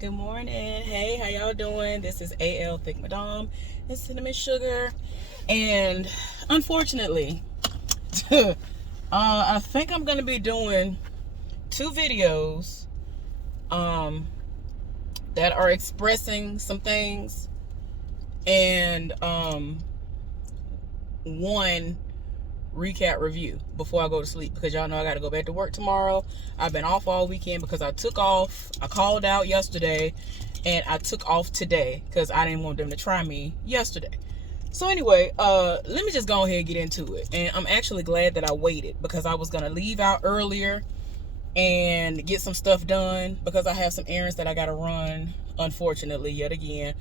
Good morning. Hey, how y'all doing? This is AL Thick Madame and Cinnamon Sugar. And unfortunately, I think I'm going to be doing two videos that are expressing some things and one recap review before I go to sleep, because y'all know I got to go back to work tomorrow. I've been off all weekend because I took off. I called out yesterday and I took off today because I didn't want them to try me yesterday. So anyway, let me just go ahead and get into it. And I'm actually glad that I waited, because I was going to leave out earlier and get some stuff done, because I have some errands that I got to run, unfortunately, yet again,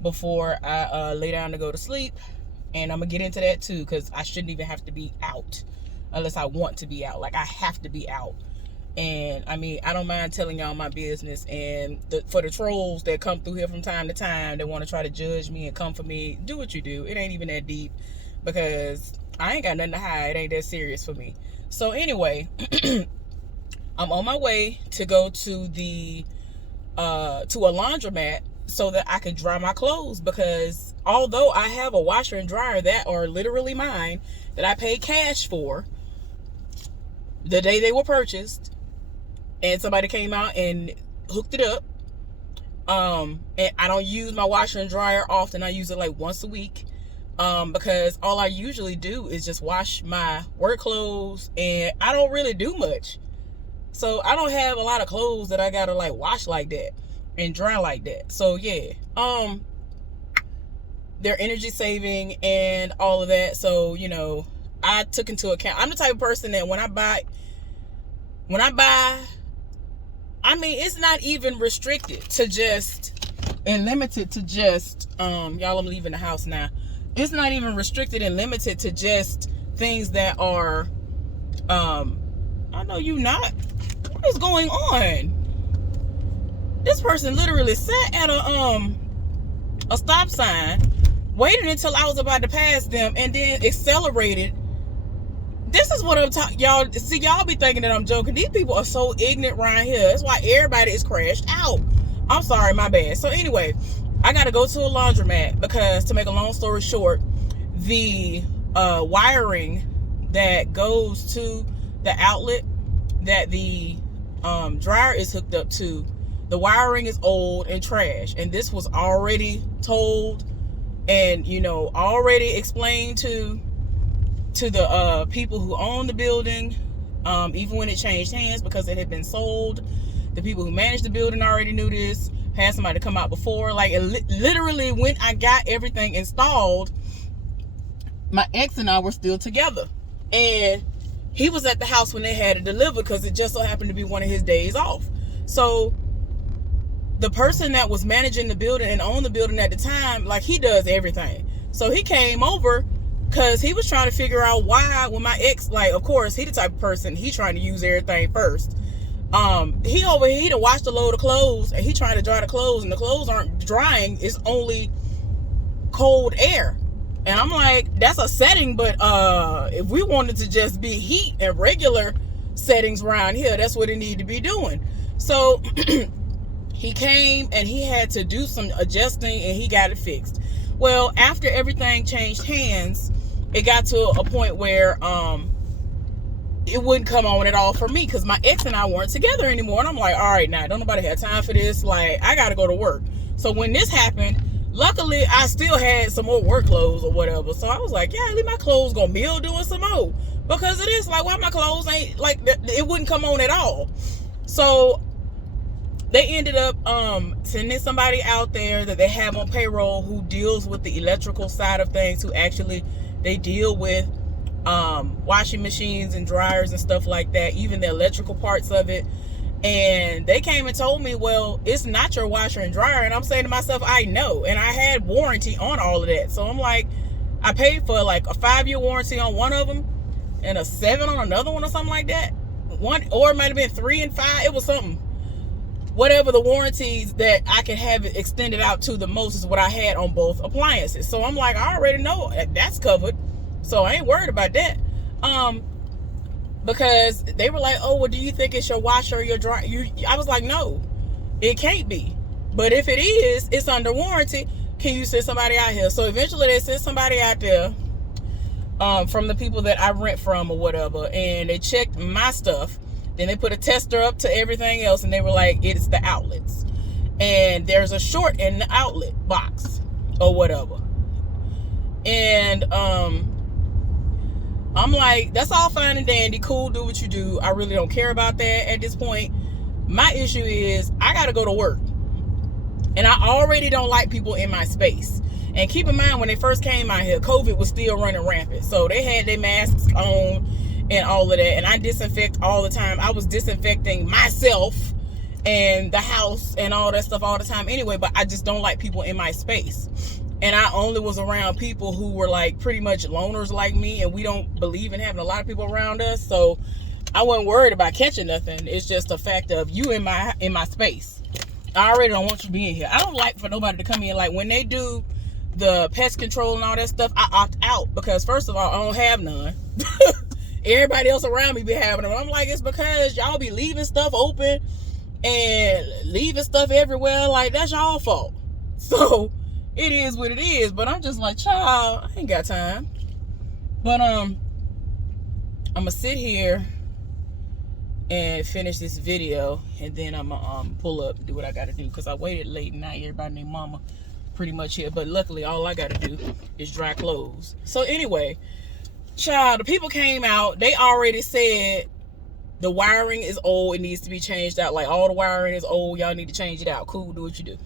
before I lay down to go to sleep. And I'm going to get into that too, because I shouldn't even have to be out unless I want to be out. Like, I have to be out. And I mean, I don't mind telling y'all my business. And for the trolls that come through here from time to time, that want to try to judge me and come for me, do what you do. It ain't even that deep, because I ain't got nothing to hide. It ain't that serious for me. So anyway, I'm on my way to go to the to a laundromat so that I can dry my clothes, because although I have a washer and dryer that are literally mine, that I paid cash for the day they were purchased, and somebody came out and hooked it up, and I don't use my washer and dryer often. I use it like once a week, because all I usually do is just wash my work clothes, and I don't really do much. So I don't have a lot of clothes that I gotta like wash like that and dry like that. So yeah, they're energy saving and all of that. So, you know, I took into account. I'm the type of person that when I buy, I mean, it's not even restricted to just and limited to just, y'all, I'm leaving the house now. It's not even restricted and limited to just things that are, I know you not. What is going on? This person literally sat at a stop sign, waited until I was about to pass them, and then accelerated. This is what I'm talking. Y'all see, y'all be thinking that I'm joking. These people are so ignorant around here. That's why everybody is crashed out. I'm sorry, my bad. So anyway, I got to go to a laundromat because, to make a long story short, the wiring that goes to the outlet that the dryer is hooked up to, the wiring is old and trash. And this was already told and, you know, already explained to the people who own the building, even when it changed hands, because it had been sold. The people who managed the building already knew this, had somebody come out before. Like, literally, when I got everything installed, my ex and I were still together, and he was at the house when they had it delivered, because it just so happened to be one of his days off. So the person that was managing the building and owned the building at the time, like, he does everything. So he came over because he was trying to figure out why, when my ex, like, of course, he the type of person, he trying to use everything first. He over here, he done washed a load of clothes, and he trying to dry the clothes, and the clothes aren't drying. It's only cold air. And I'm like, that's a setting, but if we wanted to just be heat and regular settings around here, that's what it need to be doing. So he came and he had to do some adjusting, and he got it fixed. Well, after everything changed hands, it got to a point where it wouldn't come on at all for me, because my ex and I weren't together anymore. And I'm like, all right, now, don't nobody have time for this. Like, I got to go to work. So when this happened, luckily, I still had some more work clothes or whatever. So I was like, yeah, leave my clothes gonna mildew and some more. Because it is like, why my clothes ain't, like, it wouldn't come on at all. So they ended up sending somebody out there that they have on payroll who deals with the electrical side of things, who actually, they deal with washing machines and dryers and stuff like that, even the electrical parts of it. And they came and told me, well, it's not your washer and dryer. And I'm saying to myself, I know. And I had warranty on all of that. So I'm like, I paid for like a 5-year warranty on one of them and a 7 on another one or something like that. One, or it might have been 3 and 5. It was something. Whatever the warranties that I can have it extended out to the most is what I had on both appliances. So I'm like, I already know that's covered. So I ain't worried about that. Because they were like, oh, well, do you think it's your washer or your dryer? I was like, no, it can't be. But if it is, it's under warranty. Can you send somebody out here? So eventually they sent somebody out there from the people that I rent from or whatever, and they checked my stuff. Then they put a tester up to everything else, and they were like, it's the outlets. And there's a short in the outlet box or whatever. And I'm like, that's all fine and dandy, cool, do what you do. I really don't care about that at this point. My issue is I gotta go to work, and I already don't like people in my space. And keep in mind, when they first came out here, COVID was still running rampant, so they had their masks on and all of that, and I disinfect all the time. I was disinfecting myself and the house and all that stuff all the time anyway, but I just don't like people in my space. And I only was around people who were like pretty much loners like me, and we don't believe in having a lot of people around us, so I wasn't worried about catching nothing. It's just a fact of you in my space. I already don't want you being here. I don't like for nobody to come in. Like when they do the pest control and all that stuff, I opt out, because first of all, I don't have none. Everybody else around me be having them. I'm like, it's because y'all be leaving stuff open and leaving stuff everywhere. Like, that's y'all fault. So it is what it is. But I'm just like, child, I ain't got time. But I'm gonna sit here and finish this video, and then I'm gonna pull up and do what I gotta do, because I waited late and now everybody named mama pretty much here. But luckily all I gotta do is dry clothes. So anyway, child, the people came out. They already said the wiring is old, it needs to be changed out. Like, all the wiring is old, y'all need to change it out. Cool, do what you do.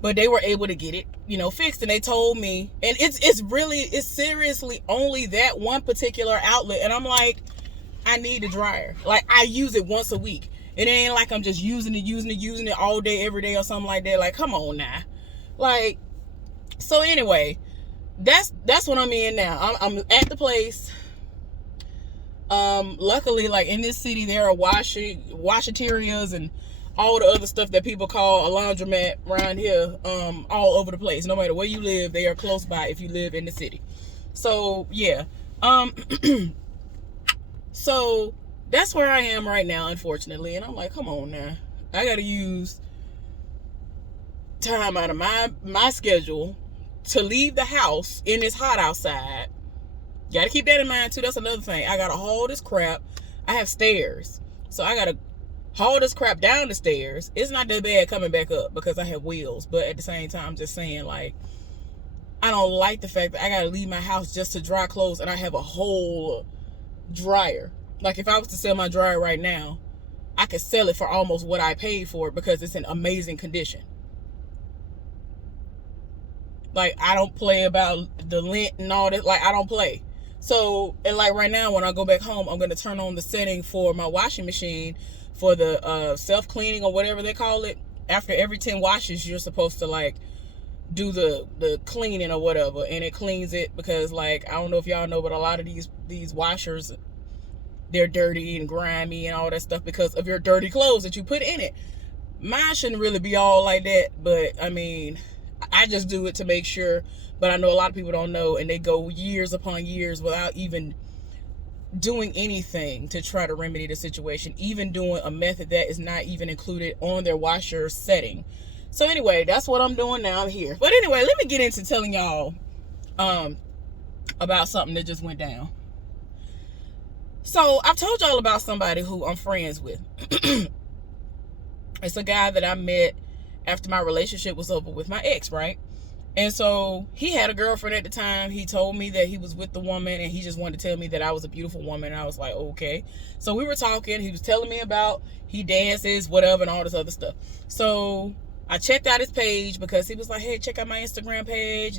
But they were able to get it, fixed. And they told me, and it's seriously only that one particular outlet. And I'm like, I need a dryer. Like, I use it once a week. It ain't like I'm just using it all day, every day or something like that. Like, come on now. Like, so anyway, that's what I'm in now. I'm at the place. Luckily, like in this city, there are washaterias and all the other stuff that people call a laundromat around here, all over the place. No matter where you live, they are close by if you live in the city. So yeah, so that's where I am right now, unfortunately. And I'm like, come on now, I gotta use time out of my schedule to leave the house and it's hot outside. Gotta keep that in mind too. That's another thing. I gotta haul this crap. I have stairs, so I gotta haul this crap down the stairs. It's not that bad coming back up because I have wheels, but at the same time, I'm just saying, like, I don't like the fact that I gotta leave my house just to dry clothes, and I have a whole dryer. Like, if I was to sell my dryer right now, I could sell it for almost what I paid for it, because it's in amazing condition. Like, I don't play about the lint and all that. Like, I don't play. So, and like right now, when I go back home, I'm going to turn on the setting for my washing machine for the self-cleaning or whatever they call it. After every 10 washes, you're supposed to, like, do the cleaning or whatever. And it cleans it because, like, I don't know if y'all know, but a lot of these washers, they're dirty and grimy and all that stuff because of your dirty clothes that you put in it. Mine shouldn't really be all like that, but, I mean, I just do it to make sure. But I know a lot of people don't know, and they go years upon years without even doing anything to try to remedy the situation, even doing a method that is not even included on their washer setting. So anyway, that's what I'm doing now. I'm here. But anyway, let me get into telling y'all about something that just went down. So I've told y'all about somebody who I'm friends with. It's a guy that I met after my relationship was over with my ex, right? And so he had a girlfriend at the time. He told me that he was with the woman, and he just wanted to tell me that I was a beautiful woman. And I was like, okay. So we were talking. He was telling me about he dances, whatever, and all this other stuff. So I checked out his page because he was like, hey, check out my Instagram page.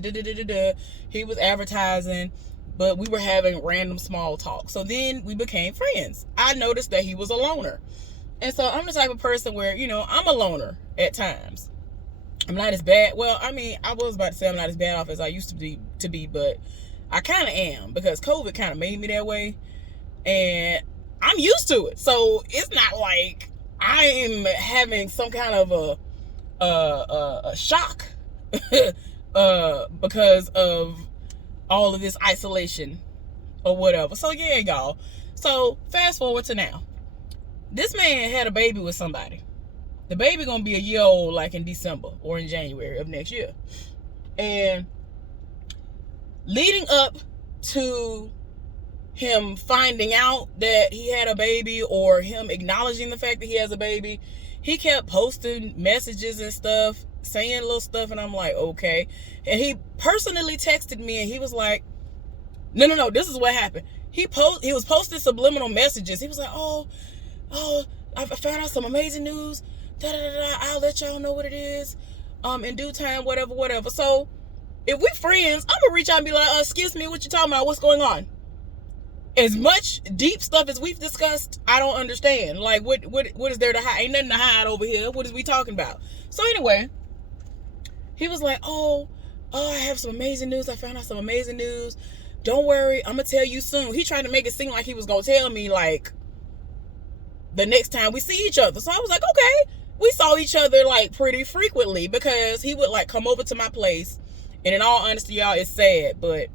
He was advertising, but we were having random small talk. So then we became friends. I noticed that he was a loner. And so I'm the type of person where, I'm a loner at times. I'm not as bad. Well, I mean, I was about to say I'm not as bad off as I used to be, but I kind of am, because COVID kind of made me that way, and I'm used to it. So it's not like I am having some kind of a shock because of all of this isolation or whatever. So yeah, y'all. So fast forward to now. This man had a baby with somebody. The baby gonna be a year old like in December or in January of next year. And leading up to him finding out that he had a baby, or him acknowledging the fact that he has a baby, he kept posting messages and stuff, saying little stuff, and I'm like, okay. And he personally texted me, and he was like, no, this is what happened. He was posting subliminal messages. He was like, oh, I found out some amazing news. I'll let y'all know what it is in due time, whatever. So if we friends, I'm gonna reach out and be like, excuse me, what you talking about? What's going on? As much deep stuff as we've discussed, I don't understand. Like, what is there to hide? Ain't nothing to hide over here. What is we talking about? So anyway, he was like, oh, I have some amazing news. I found out some amazing news. Don't worry, I'm gonna tell you soon. He tried to make it seem like he was gonna tell me like the next time we see each other. So I was like, okay. We saw each other like pretty frequently, because he would like come over to my place. And in all honesty, y'all, it's sad, but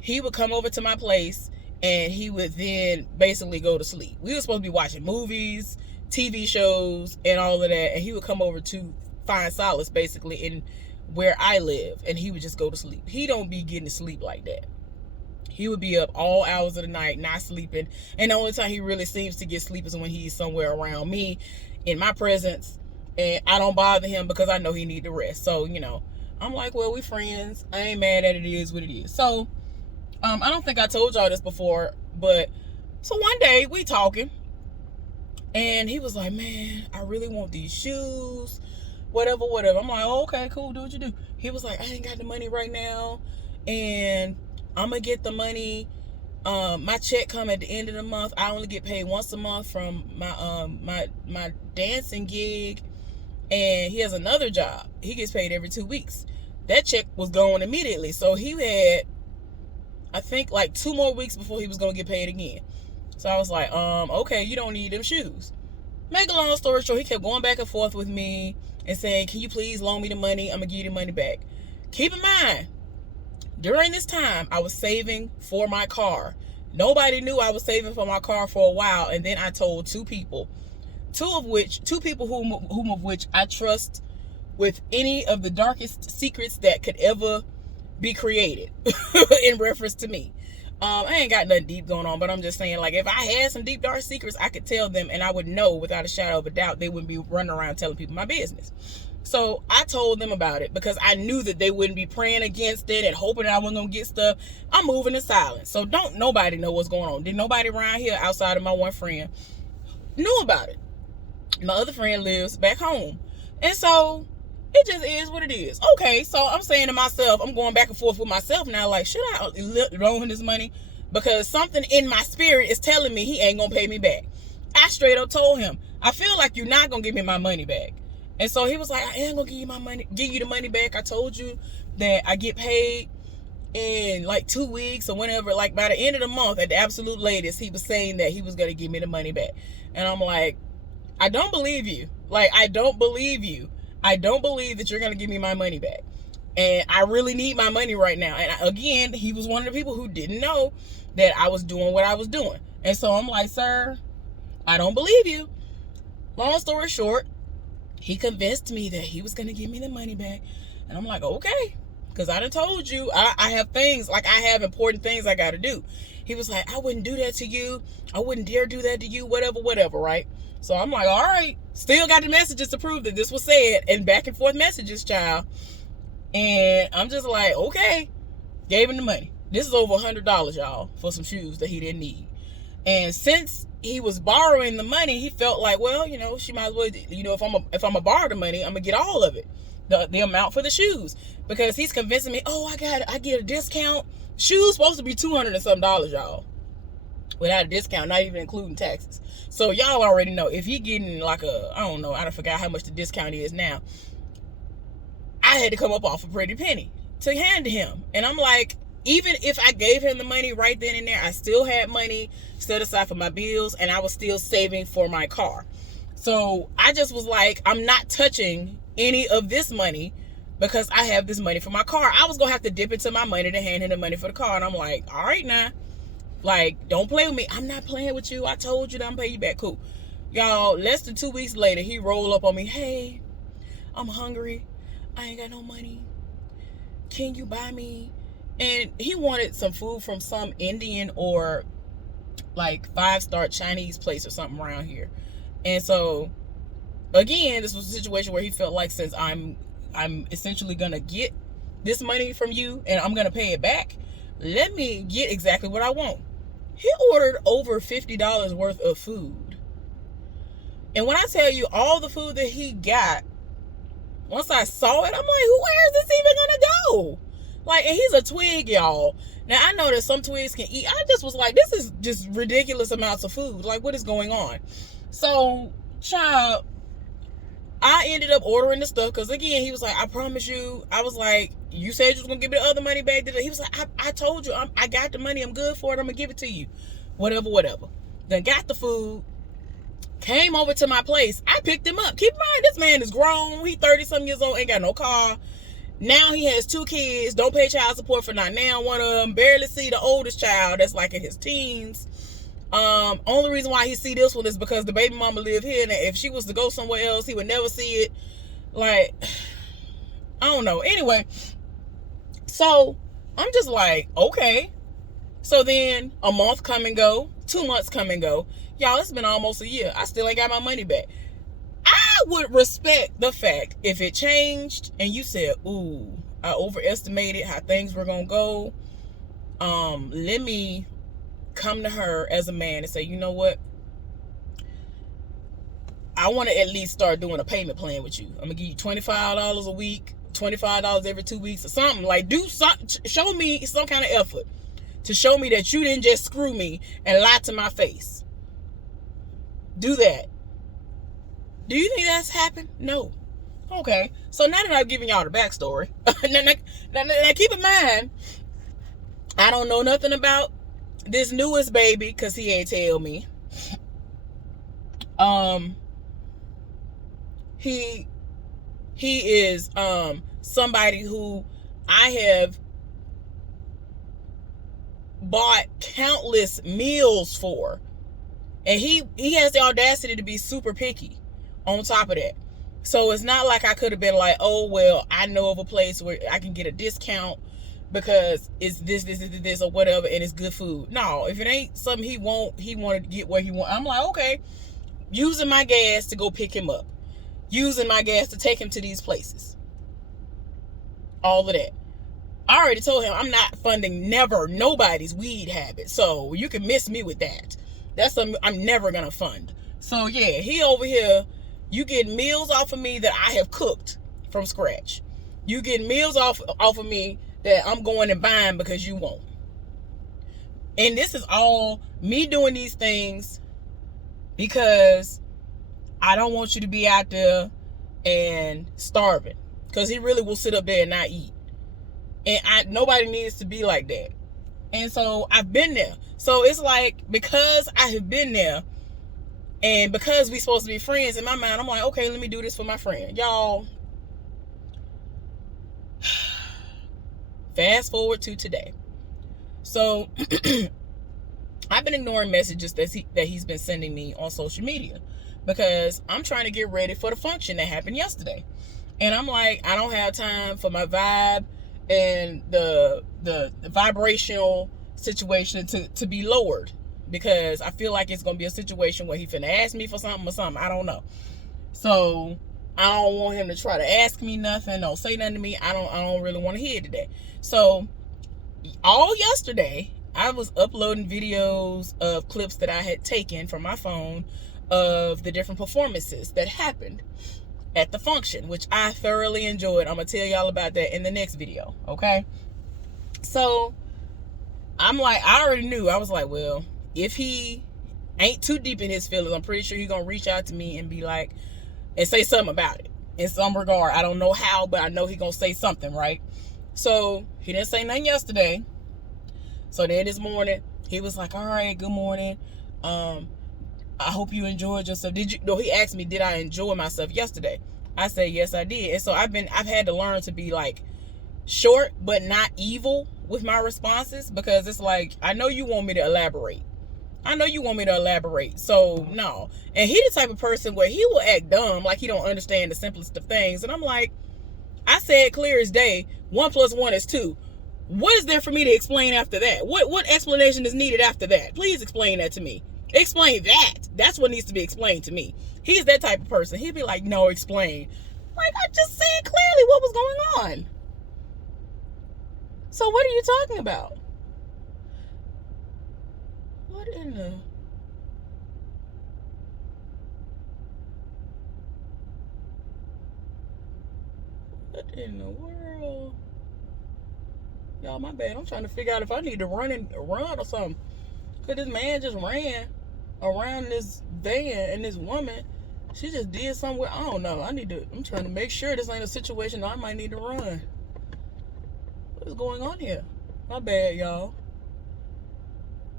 he would come over to my place and he would then basically go to sleep. We were supposed to be watching movies, TV shows, and all of that. And he would come over to find solace basically in where I live. And he would just go to sleep. He don't be getting to sleep like that. He would be up all hours of the night, not sleeping. And the only time he really seems to get sleep is when he's somewhere around me in my presence. And I don't bother him because I know he need to rest. So, you know, I'm like, well, we friends. I ain't mad at it. It is what it is. So, I don't think I told y'all this before, but so one day we talking, and he was like, man, I really want these shoes, whatever. I'm like, oh, okay, cool, do what you do. He was like, I ain't got the money right now, and I'm gonna get the money. My check come at the end of the month. I only get paid once a month from my dancing gig, and he has another job. He gets paid every 2 weeks. That check was going immediately, so he had, I think, like 2 more weeks before he was going to get paid again. So I was like, okay, you don't need them shoes. Make a long story short, he kept going back and forth with me and saying, can you please loan me the money? I'm going to give you the money back. Keep in mind, during this time, I was saving for my car. Nobody knew I was saving for my car for a while. And then I told two people whom of which I trust with any of the darkest secrets that could ever be created in reference to me. I ain't got nothing deep going on, but I'm just saying, like, if I had some deep dark secrets, I could tell them, and I would know without a shadow of a doubt they wouldn't be running around telling people my business. So I told them about it because I knew that they wouldn't be praying against it and hoping that I wasn't gonna get stuff. I'm moving in silence, so don't nobody know what's going on. Did nobody around here outside of my one friend knew about it? My other friend lives back home, and so it just is what it is. Okay, so I'm saying to myself, I'm going back and forth with myself now, like, should I loan him this money? Because something in my spirit is telling me he ain't gonna pay me back. I straight up told him, I feel like you're not gonna give me my money back. And so he was like, I ain't gonna give you the money back. I told you that I get paid in like 2 weeks or whenever, like by the end of the month at the absolute latest. He was saying that he was gonna give me the money back. And I'm like, I don't believe you. Like, I don't believe you. I don't believe that you're going to give me my money back. And I really need my money right now. And again, he was one of the people who didn't know that I was doing what I was doing. And so I'm like, sir, I don't believe you. Long story short, he convinced me that he was going to give me the money back. And I'm like, okay, because I done told you I have things, like I have important things I got to do. He was like, I wouldn't do that to you. I wouldn't dare do that to you, whatever, right? So I'm like, all right, still got the messages to prove that this was said, and back and forth messages, child. And I'm just like, okay, gave him the money. This is over $100, y'all, for some shoes that he didn't need. And since he was borrowing the money, he felt like, well, you know, she might as well, you know, if I'm a borrow the money, I'm gonna get all of it, the amount for the shoes, because he's convincing me, oh, I get a discount. Shoes supposed to be $200 and something, y'all, without a discount, not even including taxes. So y'all already know, if he getting like I don't know, I forgot how much the discount is now. I had to come up off a pretty penny to hand to him. And I'm like, even if I gave him the money right then and there, I still had money set aside for my bills, and I was still saving for my car. So I just was like, I'm not touching any of this money because I have this money for my car. I was gonna have to dip into my money to hand him the money for the car. And I'm like, all right now, like, don't play with me. I'm not playing with you. I told you that I'm paying you back. Cool. Y'all, less than 2 weeks later, he rolled up on me. Hey, I'm hungry. I ain't got no money. Can you buy me? And he wanted some food from some Indian or like 5-star Chinese place or something around here. And so, again, this was a situation where he felt like, since I'm essentially gonna get this money from you and I'm gonna pay it back, let me get exactly what I want. He ordered over $50 worth of food. And when I tell you all the food that he got, once I saw it, I'm like, where is this even gonna go? Like, and he's a twig, y'all. Now, I know that some twigs can eat. I just was like, this is just ridiculous amounts of food. Like, what is going on? So, child, I ended up ordering the stuff because, again, he was like, I promise you. I was like, you said you was going to give me the other money back. He was like, I told you. I got the money. I'm good for it. I'm going to give it to you. Whatever. Then got the food. Came over to my place. I picked him up. Keep in mind, this man is grown. He 30-something years old. Ain't got no car. Now he has 2 kids. Don't pay child support for not now. One of them barely see the oldest child that's like in his teens. Only reason why he see this one is because the baby mama live here, and if she was to go somewhere else, he would never see it. Like, I don't know. Anyway, so I'm just like, okay. So then a month come and go, 2 months come and go. Y'all, it's been almost a year. I still ain't got my money back. I would respect the fact if it changed and you said, ooh, I overestimated how things were gonna go. Let me come to her as a man and say, you know what? I want to at least start doing a payment plan with you. I'm gonna give you $25 a week, $25 every 2 weeks, or something. Like, show me some kind of effort to show me that you didn't just screw me and lie to my face. Do that. Do you think that's happened? No. Okay. So now that I've given y'all the backstory, now keep in mind, I don't know nothing about this newest baby because he ain't tell me. He is somebody who I have bought countless meals for, and he has the audacity to be super picky on top of that. So it's not like I could have been like, oh well, I know of a place where I can get a discount because it's this or whatever, and it's good food. No, if it ain't something he want to get where he want. I'm like, okay, using my gas to go pick him up, using my gas to take him to these places, all of that. I already told him I'm not funding nobody's weed habit, so you can miss me with that. That's something I'm never gonna fund. So yeah, he over here, you get meals off of me that I have cooked from scratch. You get meals off of me that I'm going and buying because you won't. And this is all me doing these things because I don't want you to be out there and starving. Because he really will sit up there and not eat. And nobody needs to be like that. And so I've been there. So it's like, because I have been there, and because we supposed to be friends, in my mind, I'm like, okay, let me do this for my friend. Y'all, fast forward to today. So I've been ignoring messages that he's been sending me on social media because I'm trying to get ready for the function that happened yesterday. And I'm like, I don't have time for my vibe and the vibrational situation to be lowered, because I feel like it's going to be a situation where he finna ask me for something or something. I don't know. So I don't want him to try to ask me nothing, don't say nothing to me. I don't really want to hear it today. So all yesterday, I was uploading videos of clips that I had taken from my phone of the different performances that happened at the function, which I thoroughly enjoyed. I'm going to tell y'all about that in the next video, okay? So I'm like, I already knew. I was like, well, if he ain't too deep in his feelings, I'm pretty sure he's going to reach out to me and be like, and say something about it in some regard. I don't know how, but I know he's going to say something, right? So he didn't say nothing yesterday. So then this morning, he was like, all right, good morning. I hope you enjoyed yourself. He asked me, did I enjoy myself yesterday? I said, yes, I did. And so I've had to learn to be like short, but not evil with my responses, because it's like, I know you want me to elaborate. I know you want me to elaborate, so no. And he the type of person where he will act dumb, like he don't understand the simplest of things. And I'm like, I said clear as day, 1 + 1 is 2. What is there for me to explain after that? What explanation is needed after that? Please explain that to me. Explain that. That's what needs to be explained to me. He's that type of person. He'd be like, no, explain. Like, I just said clearly what was going on. So what are you talking about? What in the... What in the world? Y'all, my bad. I'm trying to figure out if I need to run or something. Because this man just ran around this van and this woman, she just did something. I don't know. I'm trying to make sure this ain't a situation I might need to run. What is going on here? My bad, y'all.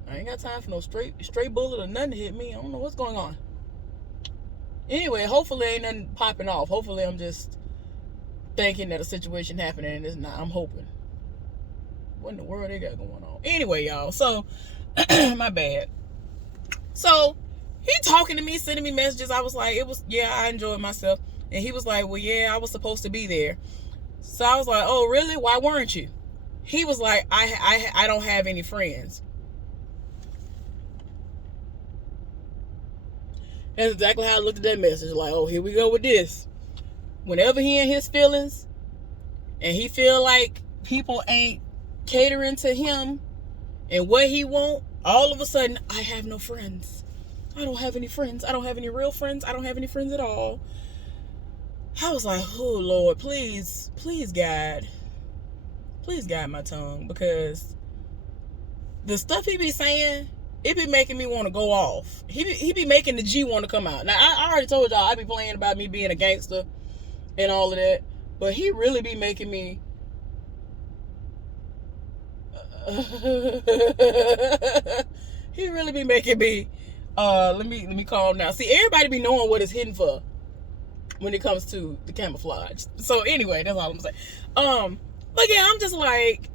I ain't got time for no straight bullet or nothing to hit me. I don't know what's going on. Anyway, hopefully ain't nothing popping off. Hopefully I'm just thinking that a situation happened and it's not. I'm hoping. What in the world they got going on? Anyway, y'all. So, my bad. So, he talking to me, sending me messages. I was like, I enjoyed myself. And he was like, well, yeah, I was supposed to be there. So I was like, oh, really? Why weren't you? He was like, I don't have any friends. That's exactly how I looked at that message. Like, oh, here we go with this. Whenever he in his feelings and he feel like people ain't catering to him and what he want, all of a sudden, I have no friends. I don't have any friends. I don't have any real friends. I don't have any friends at all. I was like, oh, Lord, please guide. Please guide my tongue, because the stuff he be saying, it be making me want to go off. He be making the G want to come out. Now, I already told y'all I be playing about me being a gangster and all of that, but he really be making me he really be making me let me calm down. See, everybody be knowing what it's hidden for when it comes to the camouflage. So anyway, that's all I'm saying. But yeah, I'm just like,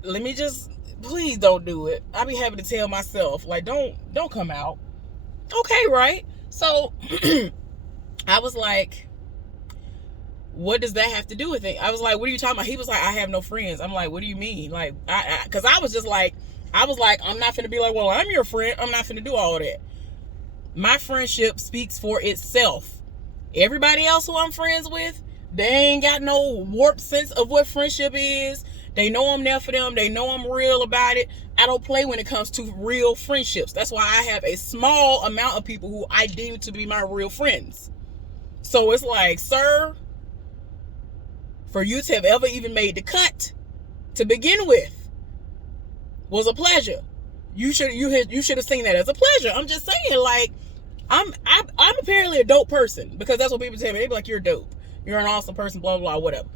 please don't do it. I be having to tell myself, like, don't come out. Okay, right? So I was like, what does that have to do with it? I was like, what are you talking about? He was like, I have no friends. I'm like, what do you mean? Like, because I was like, I'm not finna be like, well, I'm your friend. I'm not finna do all of that. My friendship speaks for itself. Everybody else who I'm friends with, they ain't got no warped sense of what friendship is. They know I'm there for them. They know I'm real about it. I don't play when it comes to real friendships. That's why I have a small amount of people who I deem to be my real friends. So it's like, sir, for you to have ever even made the cut to begin with was a pleasure. You should have seen that as a pleasure. I'm just saying, like, I'm apparently a dope person, because that's what people tell me. They be like, you're dope. You're an awesome person, blah, blah, blah, whatever.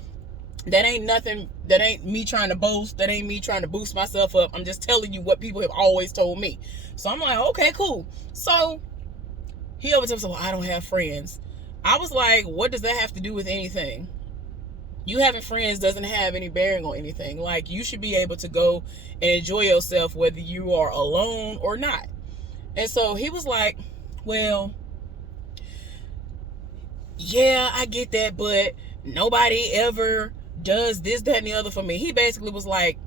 That ain't nothing. That ain't me trying to boast. That ain't me trying to boost myself up. I'm just telling you what people have always told me. So I'm like, okay, cool. So he over to me, so I don't have friends. I was like, what does that have to do with anything? You having friends doesn't have any bearing on anything. Like, you should be able to go and enjoy yourself whether you are alone or not. And so he was like, well, yeah, I get that, but nobody ever does this, that, and the other for me. He basically was like,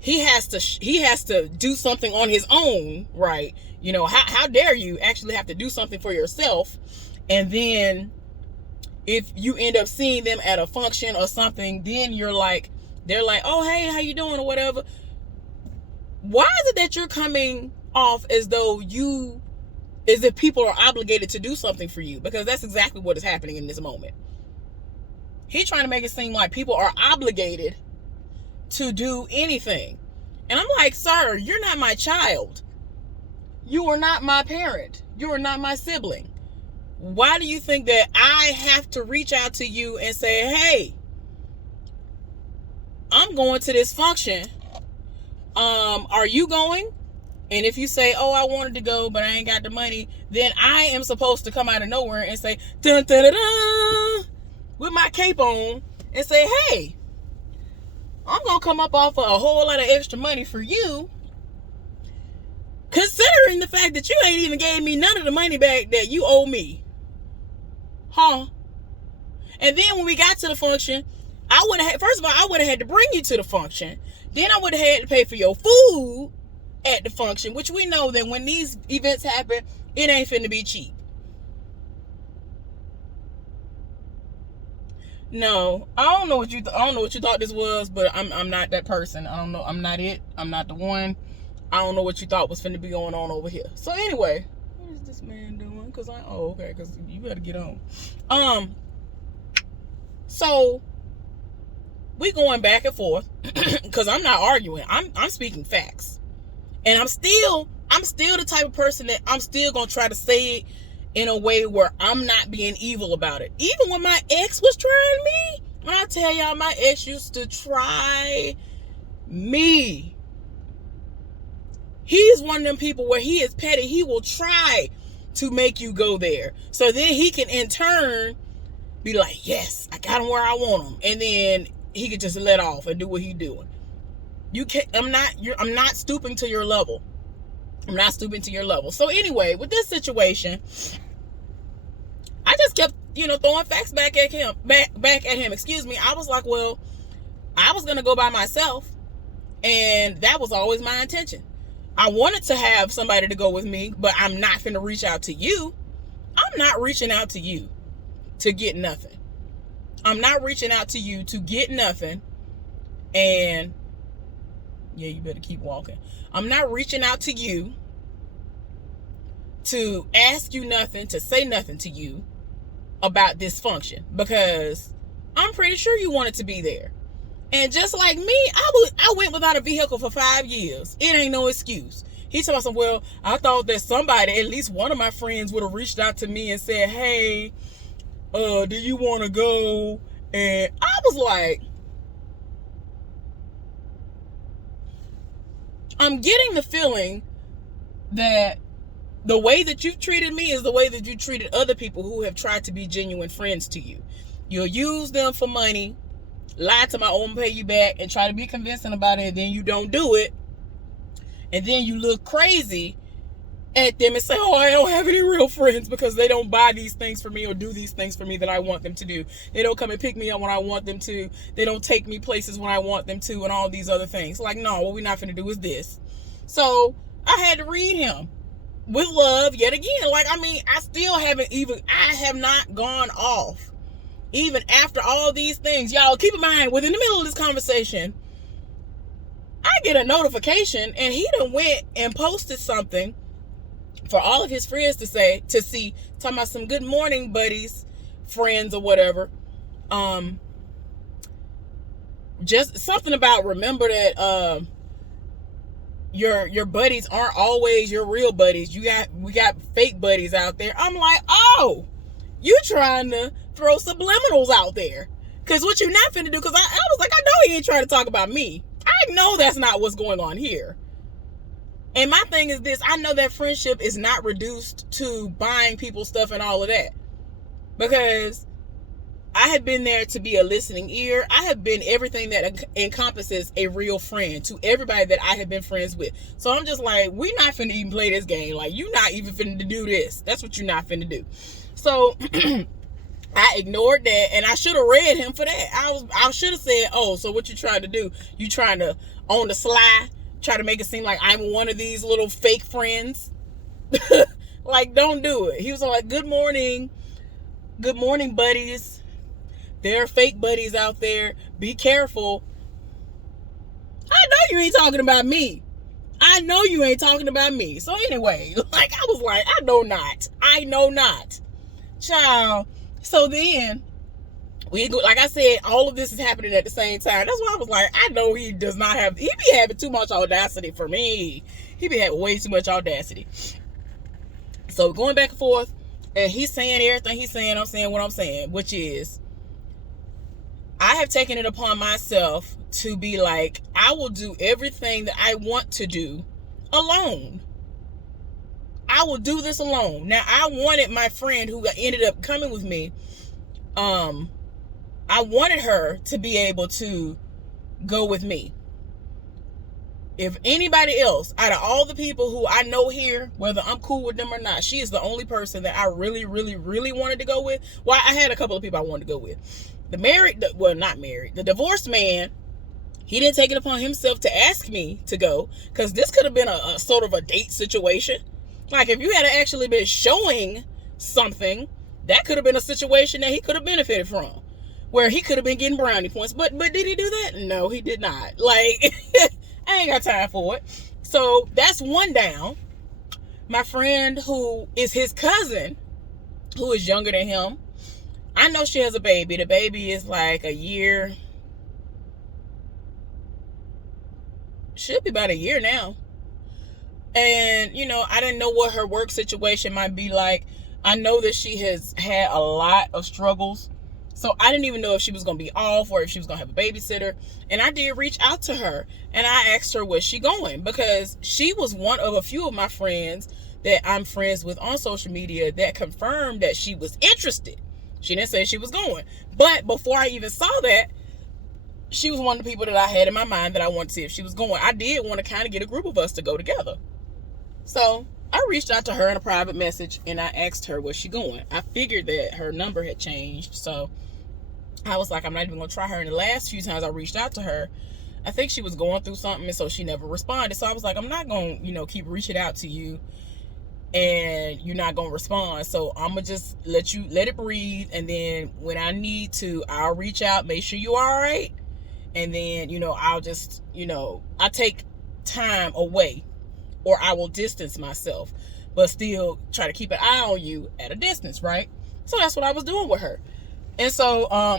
he has to do something on his own, right? You know, how dare you actually have to do something for yourself, and then if you end up seeing them at a function or something, then they're like, oh, hey, how you doing, or whatever. Why is it that you're coming off as if people are obligated to do something for you? Because that's exactly what is happening in this moment. He's trying to make it seem like people are obligated to do anything. And I'm like, sir, you're not my child. You are not my parent. You are not my sibling. Why do you think that I have to reach out to you and say, hey, I'm going to this function. Are you going? And if you say, oh, I wanted to go, but I ain't got the money, then I am supposed to come out of nowhere and say, dun, dun, dun, dun, with my cape on, and say, hey, I'm going to come up off of a whole lot of extra money for you, Considering the fact that you ain't even gave me none of the money back that you owe me. Huh? And then when we got to the function, first of all, I would have had to bring you to the function. Then I would have had to pay for your food at the function, which we know that when these events happen, it ain't finna be cheap. No, I don't know what you thought this was, but I'm not that person. I don't know. I'm not it. I'm not the one. I don't know what you thought was finna be going on over here. So anyway, what is this man doing? Because you better get on. So we going back and forth because I'm not arguing. I'm speaking facts, and I'm still the type of person that I'm still gonna try to say it in a way where I'm not being evil about it. Even when my ex was trying me, when I tell y'all, my ex used to try me. He's one of them people where he is petty. He will try to make you go there. So then he can in turn be like, yes, I got him where I want him. And then he could just let off and do what he's doing. I'm not stooping to your level. I'm not stooping to your level. So anyway, with this situation, I just kept, throwing facts back at him. Excuse me. I was like, well, I was going to go by myself. And that was always my intention. I wanted to have somebody to go with me, but I'm not finna reach out to you. I'm not reaching out to you to get nothing. I'm not reaching out to you to get nothing. And yeah, you better keep walking. I'm not reaching out to you to ask you nothing, to say nothing to you about this function, because I'm pretty sure you wanted to be there. And just like me, I went without a vehicle for 5 years. It ain't no excuse. He told me, well, I thought that somebody, at least one of my friends, would have reached out to me and said, hey, do you want to go? And I was like, I'm getting the feeling that the way that you've treated me is the way that you treated other people who have tried to be genuine friends to you. You'll use them for money, lie to my own, pay you back, and try to be convincing about it, and then you don't do it. And then you look crazy at them and say, oh, I don't have any real friends because they don't buy these things for me or do these things for me that I want them to do. They don't come and pick me up when I want them to. They don't take me places when I want them to, and all these other things. Like, no, what we're not going to do is this. So I had to read him with love yet again. Like, I have not gone off. Even after all these things, y'all keep in mind, within the middle of this conversation, I get a notification and he done went and posted something for all of his friends to see, talking about some good morning buddies, friends or whatever. Just something about remember that your buddies aren't always your real buddies. We got fake buddies out there. I'm like, oh, you trying to throw subliminals out there. Because what you're not finna do, because I was like, I know he ain't trying to talk about me. I know that's not what's going on here. And my thing is this, I know that friendship is not reduced to buying people stuff and all of that. Because I have been there to be a listening ear. I have been everything that encompasses a real friend to everybody that I have been friends with. So I'm just like, we not finna even play this game. Like, you not even finna do this. That's what you're not finna do. So I ignored that, and I should have read him for that. I should have said, oh, so what you trying to do? You trying to, on the sly, try to make it seem like I'm one of these little fake friends? Like, don't do it. He was like, good morning, buddies. There are fake buddies out there. Be careful. I know you ain't talking about me. So anyway, like, I was like, I know not. Child. So then, like I said, all of this is happening at the same time. That's why I was like, I know he be having too much audacity for me. He be having way too much audacity. So going back and forth, and he's saying everything he's saying, I'm saying what I'm saying, which is, I have taken it upon myself to be like, I will do everything that I want to do alone. I will do this alone. Now, I wanted my friend who ended up coming with me, I wanted her to be able to go with me. If anybody else, out of all the people who I know here, whether I'm cool with them or not, she is the only person that I really, really, really wanted to go with. Well, I had a couple of people I wanted to go with. The divorced man, he didn't take it upon himself to ask me to go, because this could have been a sort of a date situation. Like, if you had actually been showing something, that could have been a situation that he could have benefited from, where he could have been getting brownie points. But did he do that? No, he did not. Like, I ain't got time for it. So that's one down. My friend who is his cousin, who is younger than him, I know she has a baby. The baby is like a year. Should be about a year now. And, you know, I didn't know what her work situation might be like. I know that she has had a lot of struggles. So I didn't even know if she was going to be off or if she was going to have a babysitter. And I did reach out to her and I asked her, was she going? Because she was one of a few of my friends that I'm friends with on social media that confirmed that she was interested. She didn't say she was going. But before I even saw that, she was one of the people that I had in my mind that I wanted to see if she was going. I did want to kind of get a group of us to go together. So I reached out to her in a private message and I asked her, was she going? I figured that her number had changed. So I was like, I'm not even going to try her. And the last few times I reached out to her, I think she was going through something, and so she never responded. So I was like, I'm not going to, keep reaching out to you and you're not going to respond. So I'm going to just let it breathe. And then when I need to, I'll reach out, make sure you're all right. And then, I'll just, I take time away, or I will distance myself, but still try to keep an eye on you at a distance, right? So that's what I was doing with her. And so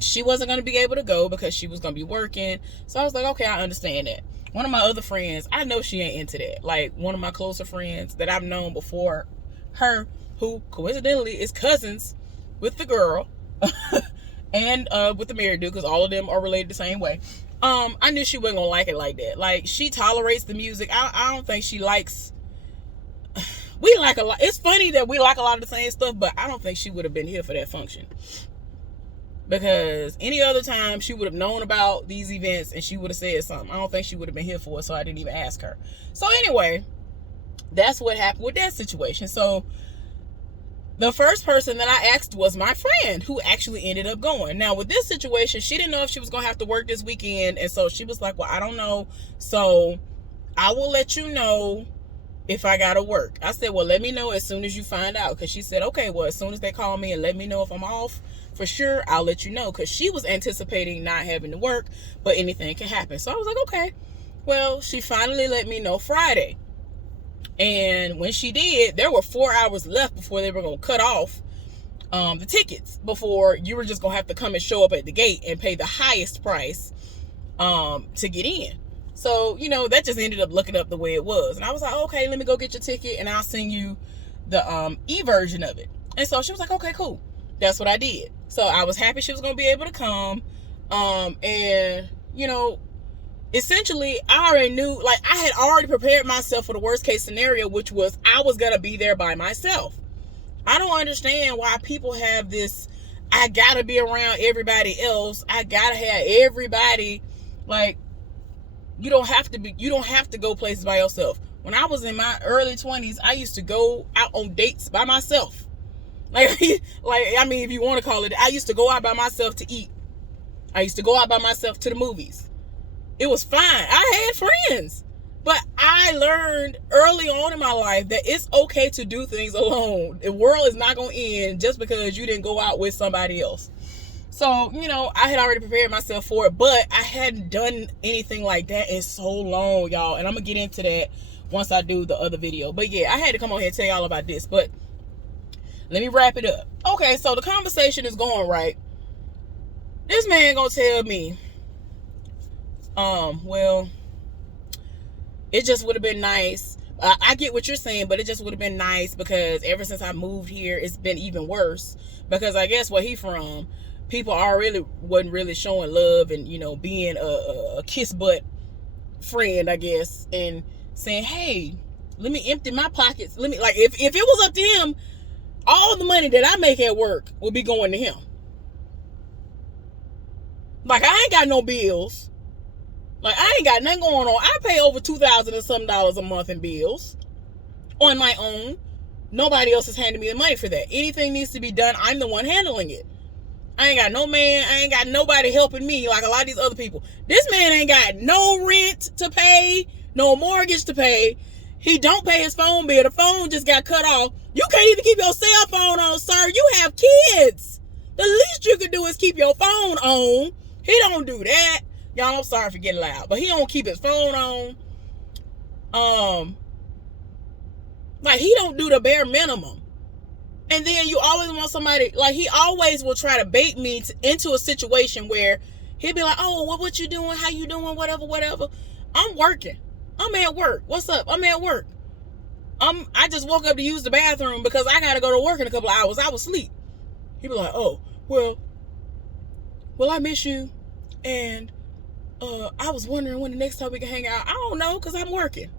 she wasn't going to be able to go because she was going to be working. So I was like, okay, I understand that. One of my other friends, I know she ain't into that. Like, one of my closer friends that I've known before her, who coincidentally is cousins with the girl and with the married dude, because all of them are related the same way. I knew she wasn't going to like it like that. Like, she tolerates the music. I don't think she likes... We like a lot. It's funny that we like a lot of the same stuff, but I don't think she would have been here for that function. Because any other time she would have known about these events and she would have said something. I don't think she would have been here for it, so I didn't even ask her. So anyway, that's what happened with that situation. So the first person that I asked was my friend, who actually ended up going. Now, with this situation, she didn't know if she was going to have to work this weekend. And so she was like, well, I don't know. So I will let you know if I got to work. I said, well, let me know as soon as you find out. Because she said, okay, well, as soon as they call me and let me know if I'm off, for sure, I'll let you know. Because she was anticipating not having to work, but anything can happen. So I was like, okay. Well, she finally let me know Friday. And when she did, there were 4 hours left before they were going to cut off the tickets, before you were just going to have to come and show up at the gate and pay the highest price to get in. So, that just ended up looking up the way it was. And I was like, okay, let me go get your ticket and I'll send you the e-version of it. And so she was like, okay, cool. That's what I did. So I was happy she was going to be able to come. And, essentially, I already knew, like, I had already prepared myself for the worst case scenario, which was I was going to be there by myself. I don't understand why people have this, I got to be around everybody else. I got to have everybody. Like, you don't have to go places by yourself. When I was in my early 20s, I used to go out on dates by myself. Like, if you want to call it, I used to go out by myself to eat. I used to go out by myself to the movies. It was fine. I had friends. But I learned early on in my life that it's okay to do things alone. The world is not going to end just because you didn't go out with somebody else. So, I had already prepared myself for it, but I hadn't done anything like that in so long, y'all. And I'm going to get into that once I do the other video. But yeah, I had to come on here and tell y'all about this. But let me wrap it up. Okay, so the conversation is going right. This man going to tell me, well, it just would have been nice. I get what you're saying, but it just would have been nice because ever since I moved here, it's been even worse. Because I guess where he from, people wasn't really showing love and, being a kiss butt friend, I guess, and saying, hey, let me empty my pockets. If it was up to him, all the money that I make at work will be going to him. Like, I ain't got no bills. Like, I ain't got nothing going on. I pay over $2,000 and some a month in bills on my own. Nobody else is handing me the money for that. Anything needs to be done, I'm the one handling it. I ain't got no man. I ain't got nobody helping me like a lot of these other people. This man ain't got no rent to pay, no mortgage to pay. He don't pay his phone bill. The phone just got cut off. You can't even keep your cell phone on, sir. You have kids. The least you can do is keep your phone on. He don't do that. Y'all, I'm sorry for getting loud, but he don't keep his phone on. Like, he don't do the bare minimum. And then you always want somebody, like, he always will try to bait me into a situation where he'll be like, oh, what you doing? How you doing? Whatever. I'm working. I'm at work. What's up? I'm at work. I just woke up to use the bathroom because I got to go to work in a couple of hours. I was asleep. He'll be like, oh, well, I miss you. And I was wondering when the next time we can hang out. I don't know, because I'm working.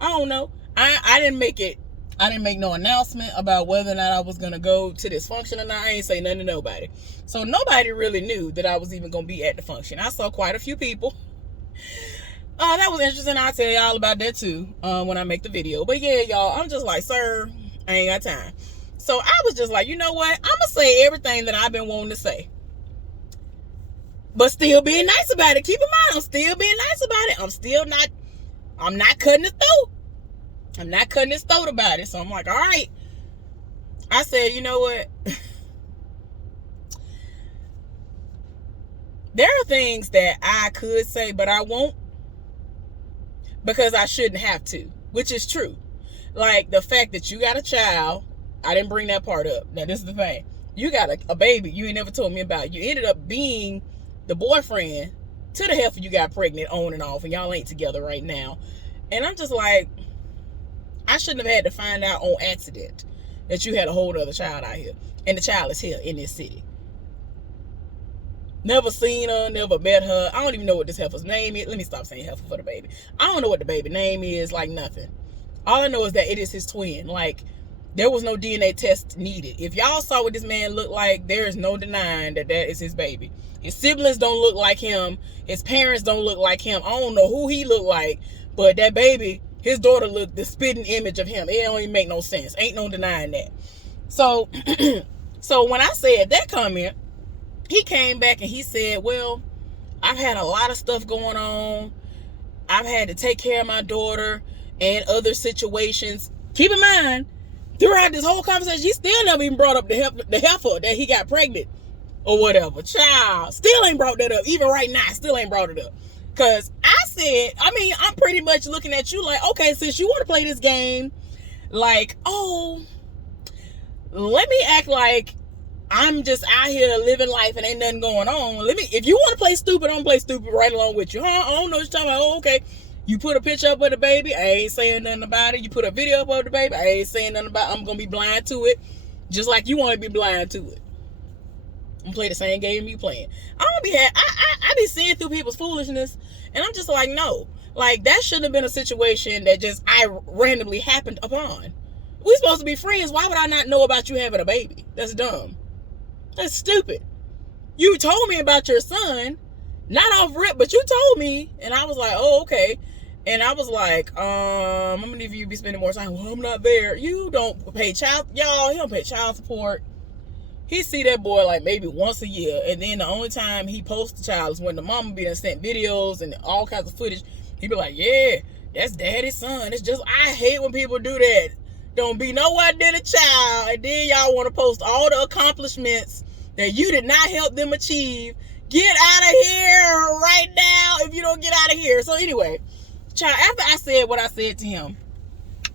I don't know. I didn't make no announcement about whether or not I was going to go to this function or not. I ain't say nothing to nobody. So nobody really knew that I was even going to be at the function. I saw quite a few people. That was interesting. I'll tell y'all about that too when I make the video. But yeah, y'all, I'm just like, sir, I ain't got time. So I was just like, you know what? I'm going to say everything that I've been wanting to say. But still being nice about it. Keep in mind, I'm still being nice about it. I'm not cutting his throat. I'm not cutting his throat about it. So I'm like, all right. I said, you know what? There are things that I could say, but I won't. Because I shouldn't have to. Which is true. Like the fact that you got a child. I didn't bring that part up. Now, this is the thing. You got a baby you ain't never told me about. You ended up being the boyfriend to the heifer you got pregnant on and off. And y'all ain't together right now. And I'm just like, I shouldn't have had to find out on accident that you had a whole other child out here. And the child is here in this city. Never seen her, never met her. I don't even know what this heifer's name is. Let me stop saying heifer for the baby. I don't know what the baby name is, like nothing. All I know is that it is his twin. Like, there was no DNA test needed. If y'all saw what this man looked like, there is no denying that that is his baby. His siblings don't look like him. His parents don't look like him. I don't know who he looked like, but that baby, his daughter looked the spitting image of him. It don't even make no sense. Ain't no denying that. So, so when I said that comment, he came back and he said, well, I've had a lot of stuff going on. I've had to take care of my daughter and other situations. Keep in mind, throughout this whole conversation, he still never even brought up the heifer that he got pregnant or whatever. Child, still ain't brought that up. Even right now, still ain't brought it up. Because I said, I'm pretty much looking at you like, okay, since you want to play this game, like, oh, let me act like I'm just out here living life and ain't nothing going on. If you want to play stupid, I'm gonna play stupid right along with you. I don't know what you're talking about. Oh, okay. You put a picture up of the baby, I ain't saying nothing about it. You put a video up of the baby, I ain't saying nothing about it. I'm gonna be blind to it, just like you want to be blind to it. I'm play the same game you playing. I be seeing through people's foolishness, and I'm just like, no. Like, that shouldn't have been a situation that just I randomly happened upon. We supposed to be friends. Why would I not know about you having a baby? That's dumb. That's stupid. You told me about your son, not off rip, but you told me, and I was like, oh, okay. And I was like, I'm gonna need you to be spending more time. Well, I'm not there. You don't pay child, y'all. He don't pay child support. He see that boy like maybe once a year, and then the only time he posts the child is when the mama be done sent videos and all kinds of footage. He be like, yeah, that's daddy's son. It's just, I hate when people do that. Don't be no one did a child, and then y'all want to post all the accomplishments that you did not help them achieve. Get out of here right now if you don't get out of here. So anyway, child, after I said what I said to him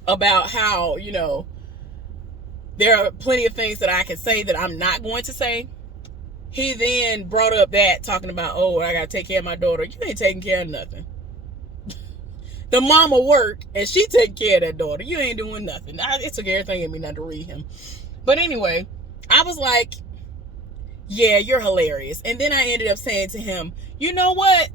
about how, you know, there are plenty of things that I can say that I'm not going to say, he then brought up that, talking about, oh, I got to take care of my daughter. You ain't taking care of nothing. The mama work, and she taking care of that daughter. You ain't doing nothing. It took everything in me not to read him. But anyway, I was like, yeah, you're hilarious. And then I ended up saying to him, you know what?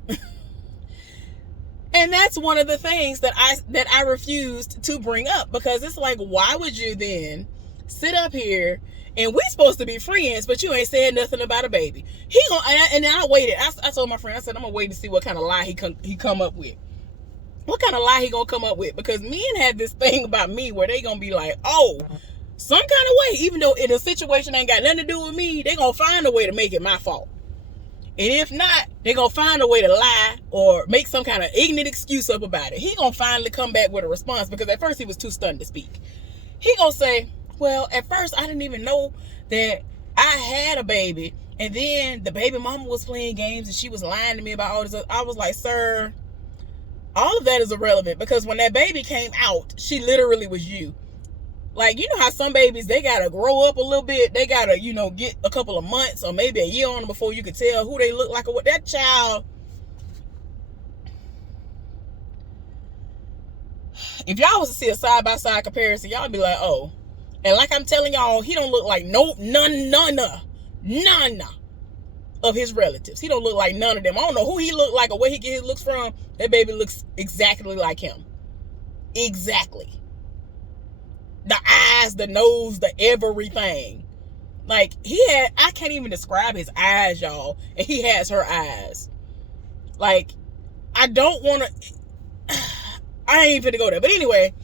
And that's one of the things that I refused to bring up, because it's like, why would you then sit up here and we supposed to be friends, but you ain't said nothing about a baby. He gonna, and I waited. I told my friend, I said, I'm gonna wait to see what kind of lie he come up with. What kind of lie he gonna come up with? Because men have this thing about me where they gonna be like, oh, some kind of way, even though in a situation ain't got nothing to do with me, they gonna find a way to make it my fault. And if not, they gonna find a way to lie or make some kind of ignorant excuse up about it. He gonna finally come back with a response, because at first he was too stunned to speak. He gonna say, well, at first I didn't even know that I had a baby, and then the baby mama was playing games and she was lying to me about all this. I was like, sir, all of that is irrelevant, because when that baby came out, she literally was you. Like, you know how some babies, they gotta grow up a little bit, they gotta, get a couple of months or maybe a year on them before you could tell who they look like or what. That child, if y'all was to see a side-by-side comparison, y'all be like, oh. And like I'm telling y'all, he don't look like none of his relatives. He don't look like none of them. I don't know who he look like or where he get his looks from. That baby looks exactly like him. Exactly. The eyes, the nose, the everything. Like, I can't even describe his eyes, y'all. And he has her eyes. Like, I don't want to, I ain't finna go there. But anyway,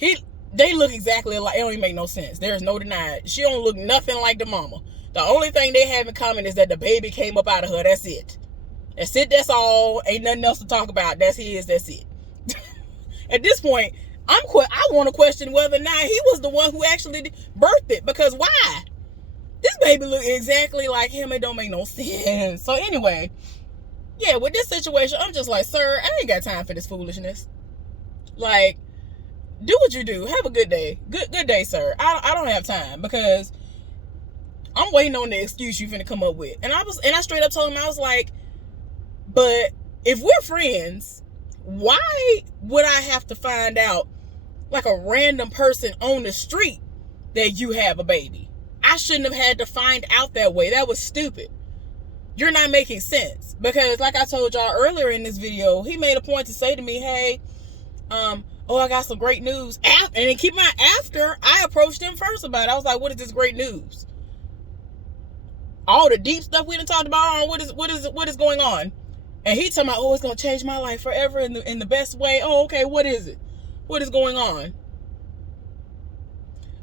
they look exactly alike. It don't even make no sense. There's no denying. She don't look nothing like the mama. The only thing they have in common is that the baby came up out of her. That's it. That's it. That's all. Ain't nothing else to talk about. That's his. That's it. At this point, I want to question whether or not he was the one who actually birthed it. Because why? This baby look exactly like him. It don't make no sense. So anyway, yeah, with this situation, I'm just like, sir, I ain't got time for this foolishness. Like, do what you do. Have a good day. Good day, sir. I don't have time, because I'm waiting on the excuse you finna come up with. And I straight up told him, I was like, but if we're friends, why would I have to find out, like a random person on the street, that you have a baby? I shouldn't have had to find out that way. That was stupid. You're not making sense. Because like I told y'all earlier in this video, he made a point to say to me, hey, oh, I got some great news. And then keep in mind, after I approached him first about it, I was like, what is this great news? All the deep stuff we done talked about, what is going on? And he talking about, oh, it's gonna change my life forever in the best way. Oh, okay, what is it? What is going on?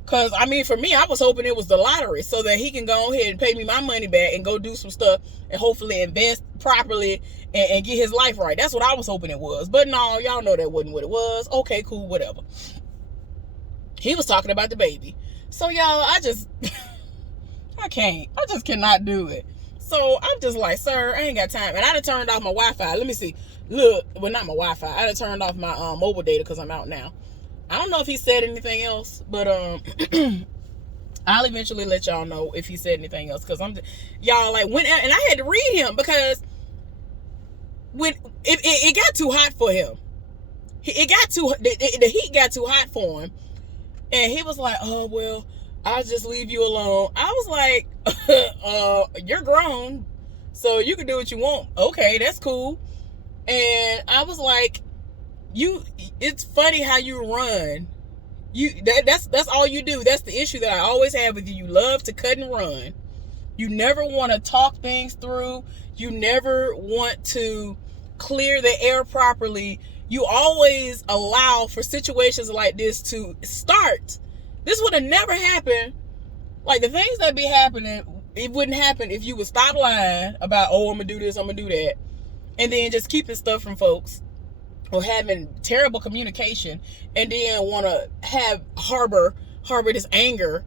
Because, I mean, for me, I was hoping it was the lottery so that he can go ahead and pay me my money back and go do some stuff and hopefully invest properly and get his life right. That's what I was hoping it was. But no, y'all know that wasn't what it was. Okay, cool, whatever. He was talking about the baby. So, y'all, I just cannot do it. So, I'm just like, sir, I ain't got time. And I done turned off my Wi-Fi. Let me see. Look, well, not my Wi-Fi. I done turned off my mobile data because I'm out now. I don't know if he said anything else, but I'll eventually let y'all know if he said anything else, because y'all, like, and I had to read him, because when it got too hot for him. The heat got too hot for him, and he was like, oh, well, I'll just leave you alone. I was like, you're grown, so you can do what you want. Okay, that's cool. And I was like, it's funny how you run. That's all you do. That's the issue that I always have with you. You love to cut and run. You never want to talk things through. You never want to clear the air properly. You always allow for situations like this to start. This would have never happened. Like, the things that be happening, it wouldn't happen if you would stop lying about, oh, I'm gonna do this, I'm gonna do that, and then just keeping stuff from folks, or having terrible communication, and then want to harbor this anger,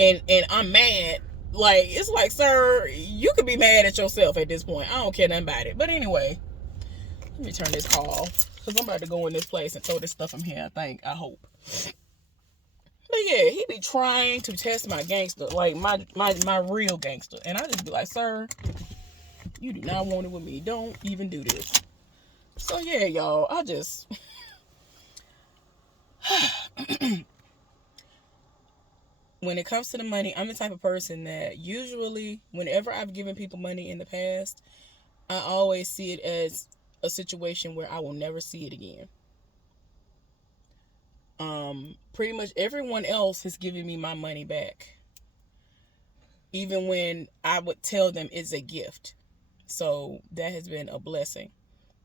and I'm mad. Like, it's like, sir, you could be mad at yourself at this point. I don't care nothing about it. But anyway, let me turn this call off, because I'm about to go in this place and throw this stuff in here, I hope. But yeah, he be trying to test my gangster, like my real gangster. And I just be like, sir, you do not want it with me. Don't even do this. So yeah, y'all, I just when it comes to the money, I'm the type of person that usually, whenever I've given people money in the past, I always see it as a situation where I will never see it again. Pretty much everyone else has given me my money back, even when I would tell them it's a gift. So that has been a blessing.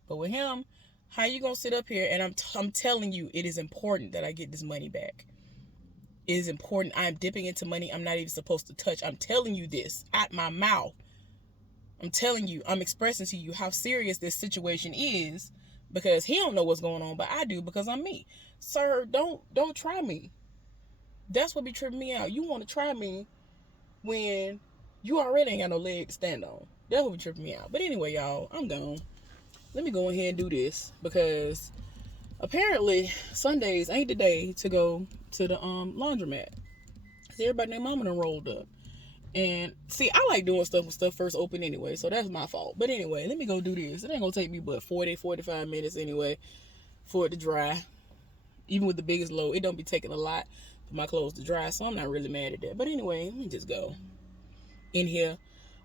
But with him, how you gonna sit up here and I'm telling you, it is important that I get this money back. It is important. I'm dipping into money I'm not even supposed to touch. I'm telling you this at my mouth. I'm telling you, I'm expressing to you how serious this situation is, because he don't know what's going on, but I do, because I'm me. Sir, don't try me. That's what be tripping me out. You want to try me when you already ain't got no leg to stand on. That would be tripping me out. But anyway, y'all, I'm gone. Let me go ahead and do this, because apparently Sundays ain't the day to go to the laundromat. See, everybody named mama done rolled up. And see, I like doing stuff when stuff first open anyway, so that's my fault. But anyway, let me go do this. It ain't gonna take me but 45 minutes anyway for it to dry. Even with the biggest load, it don't be taking a lot for my clothes to dry, so I'm not really mad at that. But anyway, let me just go in here.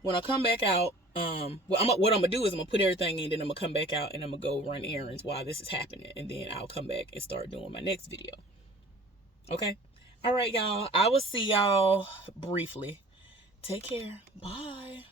When I come back out, what I'm gonna do is I'm gonna put everything in, then I'm gonna come back out and I'm gonna go run errands while this is happening, and then I'll come back and start doing my next video. Okay? All right, y'all. I will see y'all briefly. Take care. Bye.